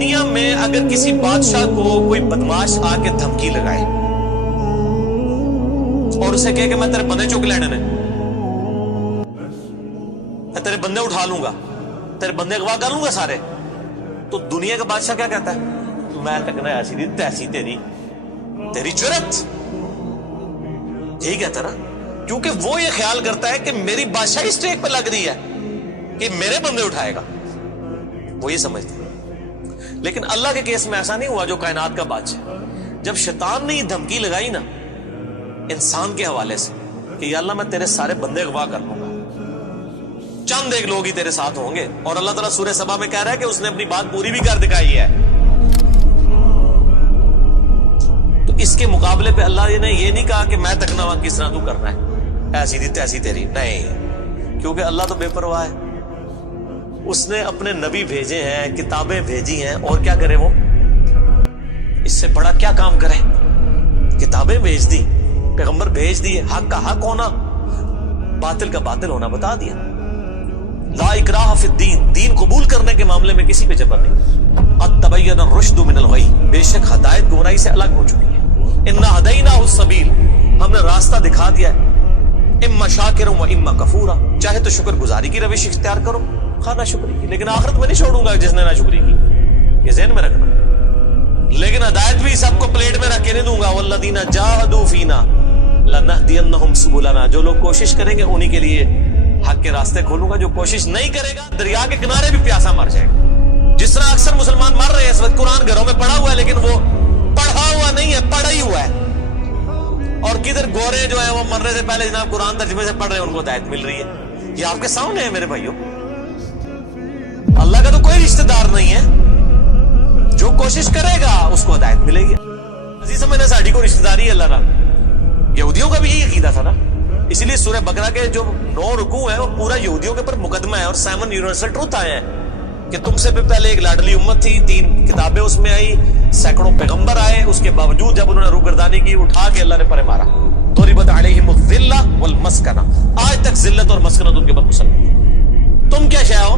دنیا میں اگر کسی بادشاہ کو کوئی بدماش آ کے دھمکی لگائے اور اسے کہے کہ میں تیرے بندے چک لینے میں تیرے بندے اٹھا لوں گا، تیرے بندے اغوا کر لوں گا سارے، تو دنیا کا بادشاہ کیا کہتا ہے؟ میں تکنا ایسی نہیں تیسی تیری جرت، یہی کہتا نا، کیونکہ وہ یہ خیال کرتا ہے کہ میری بادشاہی اسٹیک پہ لگ رہی ہے کہ میرے بندے اٹھائے گا، وہ یہ سمجھتا ہے۔ لیکن اللہ کے کیس میں ایسا نہیں ہوا جو کائنات کا بادشاہ، جب شیطان نے یہ دھمکی لگائی نا انسان کے حوالے سے کہ یا اللہ میں تیرے سارے بندے اغوا کر لوں گا، چند ایک لوگ ہی تیرے ساتھ ہوں گے، اور اللہ تعالیٰ سورہ سبا میں کہہ رہا ہے کہ اس نے اپنی بات پوری بھی کر دکھائی ہے، تو اس کے مقابلے پہ اللہ نے یہ نہیں کہا کہ میں تکنا ہوا کس طرح تو کرنا ہے ایسی دی تیسی تیری، نہیں، کیونکہ اللہ تو بے پرواہ ہے، اس نے اپنے نبی بھیجے ہیں، کتابیں بھیجی ہیں، اور کیا کرے وہ؟ اس سے بڑا کیا کام کرے؟ کتابیں بھیج دی، پیغمبر بھیج دیے، حق کا حق ہونا، باطل کا باطل ہونا بتا دیا۔ لا اکراہ فی الدین، دین قبول کرنے کے معاملے میں کسی پہ جبر نہیں۔ قد تبین الرشد من الغی، بے شک ہدایت گمراہی سے الگ ہو چکی ہے۔ انا ہدیناہ السبیل، ہم نے راستہ دکھا دیا ہے، اما شاکرا و اما کفورا، چاہے تو شکر گزاری کی روش اختیار کرو، خانہ شکری کی، لیکن آخرت میں نہیں چھوڑوں گا جس نے نہ شکری کی، یہ ذہن میں رکھنا۔ لیکن ہدایت بھی سب کو پلیٹ میں رکھ کے نہیں دوں گا، والذین جاہدوا فینا لنہدینہم سبلنا، جو لوگ کوشش کریں گے انہی کے لیے حق کے راستے کھولوں گا، جو کوشش نہیں کرے گا دریا کے کنارے بھی پیاسا مر جائے گا۔ جس طرح اکثر مسلمان مر رہے ہیں اس وقت، قرآن گھروں میں پڑھا ہوا ہے لیکن وہ پڑھا ہوا نہیں ہے، پڑھا ہی ہوا ہے، اور کدھر گورے جو ہیں وہ مرنے سے پہلے جناب قرآن ترجمے سے پڑھ رہے ہیں، ان کو ہدایت مل رہی ہے۔ یہ آپ کے سامنے ہے میرے بھائیوں، اللہ کا تو کوئی رشتہ دار نہیں ہے، جو کوشش کرے گا اس کو ہدایت ملے گی۔ اسی سمجھنا ساڑھی کو رشتہ داری ہے اللہ نہ، یہودیوں کا بھی یہی عقیدہ تھا نا، اسی لیے سورہ بقرہ کے جو 9 رکوع ہیں وہ پورا یہودیوں کے اوپر مقدمہ ہے، اور 7 یونیورسل ٹروتھ آئے ہیں کہ تم سے بھی پہلے ایک لاڈلی امت تھی، 3 کتابیں اس میں آئی، سینکڑوں پیغمبر آئے، اس کے باوجود جب انہوں نے روگردانی کی اٹھا کے اللہ نے پرے مارا، ضربت علیہم الذلہ والمسکنہ، آج تک ذلت اور مسکنت ان کے اوپر مسلط۔ تم کیا شے ہو؟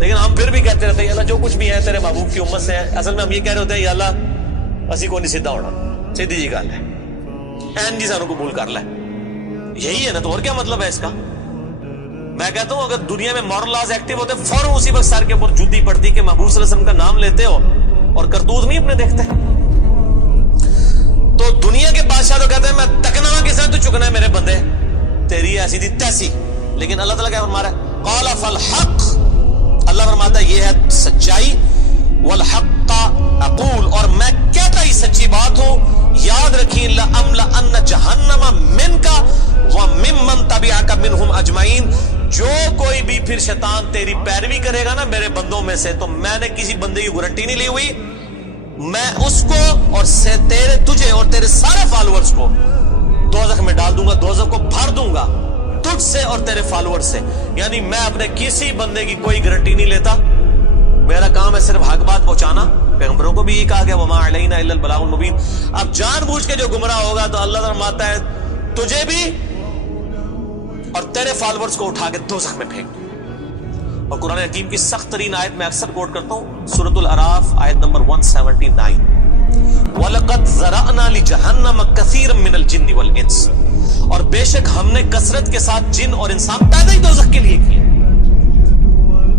لیکن ہم پھر بھی کہتے رہتے ہیں اللہ جو کچھ بھی ہے تیرے محبوب کی امت سے ہے، اصل میں ہم یہ کہہ رہے ہوتے ہیں یا اللہ اسی کو نہیں سیدھا ہونا، سیدھی جی گل ہے، این جی سانو قبول کر لے، یہی ہے نا، تو اور کیا مطلب ہے اس کا؟ میں کہتا ہوں اگر دنیا میں مورل لاز ایکٹیو ہوتے فوراً اسی وقت سر کے اوپر جوتی پڑتی کہ محبوب صلی اللہ علیہ وسلم کا نام لیتے ہو اور کرتوت نہیں اپنے دیکھتے۔ تو دنیا کے بادشاہ تو کہتے ہیں میں تکنا کے ساتھ تو چکنا ہے میرے بندے، تیری ایسی تھی تیسی، لیکن اللہ تعالیٰ کیا فرما رہا ہے؟ قال فالحق، اللہ فرماتا ہے یہ ہے سچائی، والحق اقول، اور میں کہتا ہی سچی بات ہوں، یاد رکھیں لأملأن جہنم منک وممن تبعک منہم اجمعین، جو کوئی بھی پھر شیطان تیری پیروی کرے گا نا میرے بندوں میں سے، تو میں نے کسی بندے کی گارنٹی نہیں لی ہوئی، میں اس کو اور تجھے اور تیرے سارے فالوورز کو دوزخ میں ڈال دوں گا، دوزخ کو بھر دوں گا تجھ سے اور تیرے فالوور سے، یعنی میں اپنے کسی بندے کی کوئی گارنٹی نہیں لیتا، میرا کام ہے صرف حق بات پہنچانا، پیغمبروں کو بھی یہ کہا گیا وما علینا الا البلاغ المبین۔ اب جان بوجھ کے جو گمراہ ہوگا تو اللہ فرماتا ہے تجھے بھی اور تیرے فالوورز کو اٹھا کے دوزخ میں پھینک دوں۔ اور قرآن حکیم کی سخت ترین آیت میں اکثر کوٹ کرتا ہوں، سورۃ الاعراف آیت نمبر 179، وَلَقَدْ ذَرَأْنَا لِجَهَنَّمَ كَثِيرًا مِنَ الْجِنِّ وَالْإِنسِ، اور بے شک ہم نے کثرت کے ساتھ جن اور انسان پیدا ہی دوزخ کے لیے کیے۔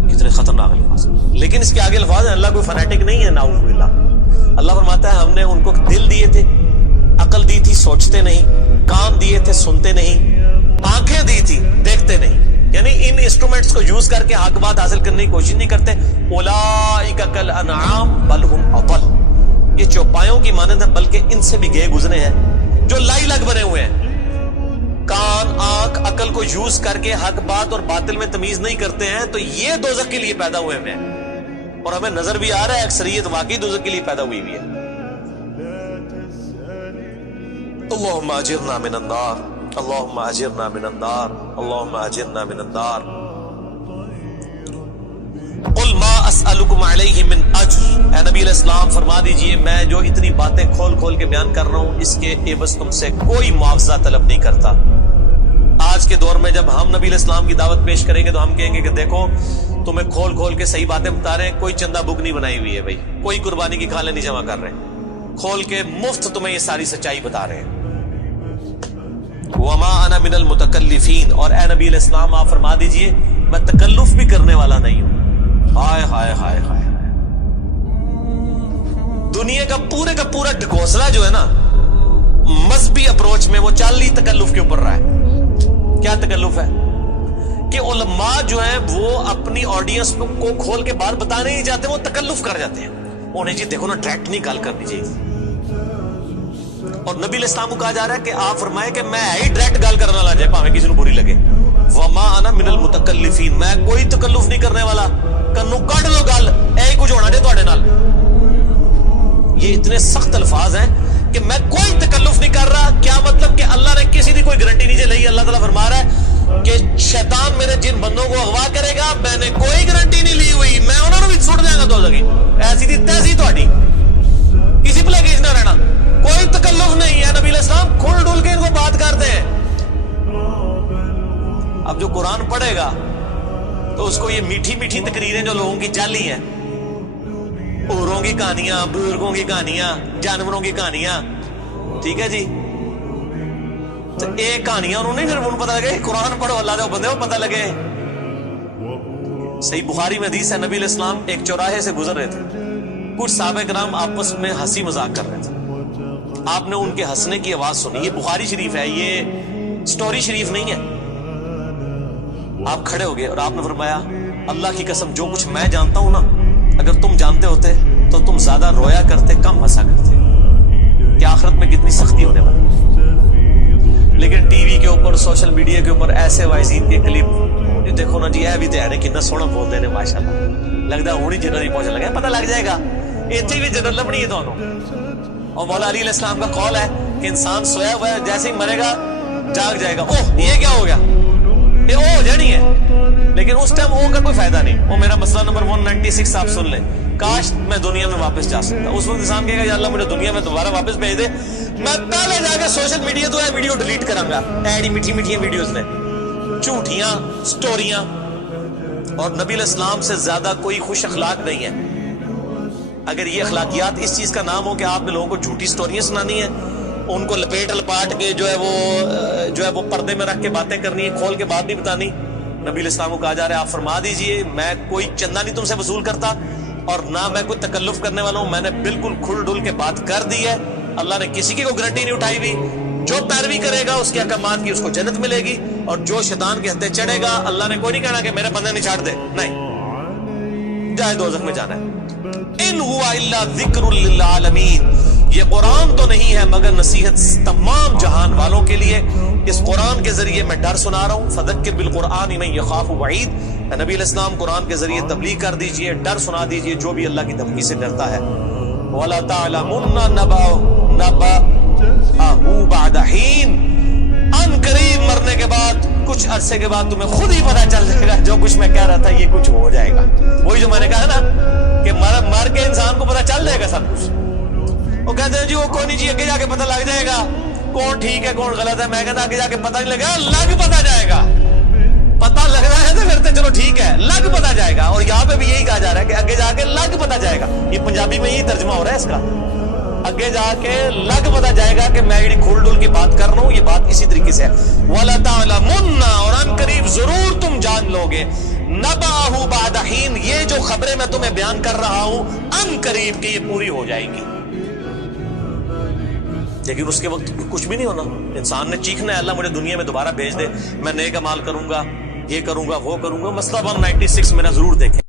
کتنے خطرناک الفاظ، لیکن اس کے آگے الفاظ ہیں اللہ کوئی فنیٹک نہیں ہے، نعوذ باللہ۔ اللہ فرماتا ہے ہم نے ان کو دل دیے تھے، عقل دی تھی سوچتے نہیں، کان دیے تھے سنتے نہیں، آنکھیں دی تھی دیکھتے نہیں، یعنی ان انسٹرومنٹس کو یوز کر کے حق بات حاصل کرنے کی کوشش نہیں کرتے۔ اولئک کالانعام بل هم اضل، یہ چوپایوں کی مانند ہے بلکہ ان سے بھی گئے گزرے ہیں، جو لائی لگ بنے ہوئے ہیں، کان آنکھ عقل کو یوز کر کے حق بات اور باطل میں تمیز نہیں کرتے ہیں، تو یہ دوزخ کے لیے پیدا ہوئے ہیں، اور ہمیں نظر بھی آ رہا ہے اکثریت واقعی دوزخ کے لیے پیدا ہوئی بھی ہے۔ اللہم اجرنا من النار، اللہم اجرنا من النار، اللہم اجرنا من النار۔ قل ما اسألکم علیہ من اجر، اے نبی علیہ السلام فرما دیجئے میں جو اتنی باتیں کھول کھول کے بیان کر رہا ہوں اس کے عوض تم سے کوئی معاوضہ طلب نہیں کرتا۔ آج کے دور میں جب ہم نبی علیہ السلام کی دعوت پیش کریں گے تو ہم کہیں گے کہ دیکھو تمہیں کھول کھول کے صحیح باتیں بتا رہے ہیں. کوئی چندہ بک نہیں بنائی ہوئی ہے بھائی, کوئی قربانی کی کھالیں نہیں جمع کر رہے, کھول کے مفت تمہیں یہ ساری سچائی بتا رہے ہیں. وما انا من المتکلفین, اور اے نبی علیہ السلام آپ فرما دیجئے میں تکلف بھی کرنے والا نہیں ہوں. ہائے ہائے ہائے ہائے, دنیا کا پورا ڈھکوسلا جو ہے نا مذہبی اپروچ میں, وہ چال ہی تکلف کے اوپر رہا ہے. کیا تکلف ہے کہ علماء جو ہیں وہ اپنی آڈینس کو کھول کے بات بتانے نہیں چاہتے, وہ تکلف کر جاتے ہیں. انہیں جی دیکھو نا ڈائریکٹ نہیں گل کرنی چاہیے. اور نبی علیہ السلام کو کہا جا رہا ہے کہ آپ فرمائے کہ میں ہی ڈائریکٹ گل کرنے والا جائے پاویں کسی کو بری لگے. وما انا من المتکلفین, میں کوئی تکلف نہیں کرنے والا. کنو کڈ لو گل, اے کچھ ہونا جے تواڈے نال. یہ اتنے سخت الفاظ ہیں کہ میں کوئی تکلف نہیں کر رہا. کیا مطلب کہ اللہ نے کسی کی کوئی گارنٹی نہیں لئی. اللہ تعالیٰ فرما رہا ہے کہ شیطان میرے جن بندوں کو اغوا کرے گا, میں نے کوئی گارنٹی نہیں لی ہوئی, میں انہوں نے بھی چھوڑ دیا گا دوزخی. ایسی تھی تیسی تہاڈی, کسی پلے کیس نہ رہنا, کوئی تکلف نہیں ہے. نبی علیہ السلام کھل ڈول کے ان کو بات کرتے ہیں. اب جو قرآن پڑھے گا تو اس کو یہ میٹھی میٹھی تقریریں جو لوگوں کی جعلی ہیں, اوروں کی کہانیاں, بزرگوں کی کہانیاں, جانوروں کی کہانیاں, ٹھیک ہے جی, تو ایک کہانیاں انہوں نے پھر انہوں پتہ لگے قرآن پڑھو اللہ دے بندے کو پتہ لگے. صحیح بخاری میں حدیث ہے, نبی علیہ السلام ایک چوراہے سے گزر رہے تھے. کچھ صحابہ کرام آپس میں ہنسی مذاق کر رہے تھے. آپ نے ان کے ہنسنے کی آواز سنی. یہ بخاری شریف ہے, یہ سٹوری شریف نہیں ہے. آپ کھڑے ہو گئے اور آپ نے فرمایا اللہ کی قسم جو کچھ میں جانتا ہوں نا, اگر تم جانتے ہوتے تو تم زیادہ رویا کرتے, کم ہنسا کرتے. کہ آخرت میں کتنی سختی ہونے والی. لیکن ٹی وی کے اوپر, سوشل میڈیا کے اوپر ایسے وائزین کے کلپ دیکھو نا جی, یہ بھی تیار ہے کتنا سونا بولتے ہیں ماشاءاللہ. لگتا ہے ہونی جنرل پہنچنے لگا, پتہ لگ جائے گا اتنی بھی جنرل لبنی ہے دونوں. اور مولا علی علیہ السلام کا قول ہے کہ انسان سویا ہوا ہے, جیسے ہی مرے گا جاگ جائے گا. اوہ یہ کیا ہو گیا, یہ او ہو جانی ہے. لیکن اس ٹائم او کا کوئی فائدہ نہیں. وہ میرا مسئلہ نمبر 196 آپ سن لیں. کاش میں دنیا میں واپس جا سکتا. اس وقت انسان کہے گا یا اللہ مجھے دنیا میں دوبارہ واپس بھیج دے, میں پہلے جا کے سوشل میڈیا تو ہے ویڈیو ڈیلیٹ کروں گا. ایڈی میٹھی میٹھی ویڈیوز نے, جھوٹیاں سٹوریاں. اور نبی علیہ السلام سے زیادہ کوئی خوش اخلاق نہیں ہے. اگر یہ اخلاقیات اس چیز کا نام ہو کہ آپ نے لوگوں کو جھوٹی سٹوریاں سنانی ہیں, ان کو لپیٹ لپاٹ کے جو ہے وہ پردے میں رکھ کے باتیں کرنی ہے, کھول کے بات نہیں بتانی. نبی علیہ السلام کو کہا جا رہا ہے آپ فرما دیجئے میں کوئی چندہ نہیں تم سے وصول کرتا, اور نہ میں کوئی تکلف کرنے والا ہوں. میں نے بالکل کھل ڈل کے بات کر دی ہے. اللہ نے کسی کی کوئی گارنٹی نہیں اٹھائی ہوئی. جو پیروی کرے گا اس کے احکامات کی اس کو جنت ملے گی, اور جو شیطان کے ہتھے چڑھے گا اللہ نے کوئی نہیں کہنا کہ میرے بندے نہیں چھاڑ دے, نہیں, جائے دوزخ میں جانا ہے. ان ہوا الا ذکر للعالمین, یہ قرآن تو نہیں ہے مگر نصیحت تمام جہان والوں کے لیے. اس قرآن کے ذریعے میں ڈر سنا رہا ہوں. فذکر بالقرآن من یخاف وعید, نبی علیہ السلام قرآن کے ذریعے تبلیغ کر دیجئے, ڈر سنا دیجئے جو بھی اللہ کی دھمکی سے ڈرتا ہے. وَلَا تَعْلَمُنَّ نَبَأَهُ بَعْدَ حِينٍ, ان قریب مرنے کے بعد کچھ عرصے کے بعد تمہیں خود ہی پتہ چل جائے گا جو کچھ میں کہہ رہا تھا یہ کچھ ہو جائے گا. وہی جو میں نے کہا نا کہ مر کے انسان کو پتہ چل جائے گا سب کچھ. وہ کہتے ہیں جی وہ کوئی نہیں جی, آگے جا کے پتہ لگ جائے گا کون ٹھیک ہے کون غلط ہے. میں کہتا آگے جا کے پتہ نہیں لگا, لگ پتہ جائے گا. پتہ لگ رہا ہے تو پھر تو چلو ٹھیک ہے, لگ پتہ جائے گا. اور یہاں پہ بھی یہی کہا جا رہا ہے کہ آگے جا کے لگ پتہ جائے گا. یہ پنجابی میں یہی ترجمہ ہو رہا ہے اس کا, آگے جا کے لگ پتہ جائے گا کہ میں یہ کھول ڈول کی بات کر رہا ہوں, یہ بات اسی طریقے سے ہے. وَلَا تَعْلَمُنَّ, اور ان قریب ضرور تم جان لوگے, نَبَأَهُ بَعْدَ حِينٍ, یہ جو خبریں میں تمہیں بیان کر رہا ہوں ان قریب کہ یہ پوری ہو جائے گی. لیکن اس کے وقت کچھ بھی نہیں ہونا. انسان نے چیخنا ہے اللہ مجھے دنیا میں دوبارہ بھیج دے, میں نیک اعمال کروں گا, یہ کروں گا وہ کروں گا. مسئلہ 196 میرا ضرور دیکھیں.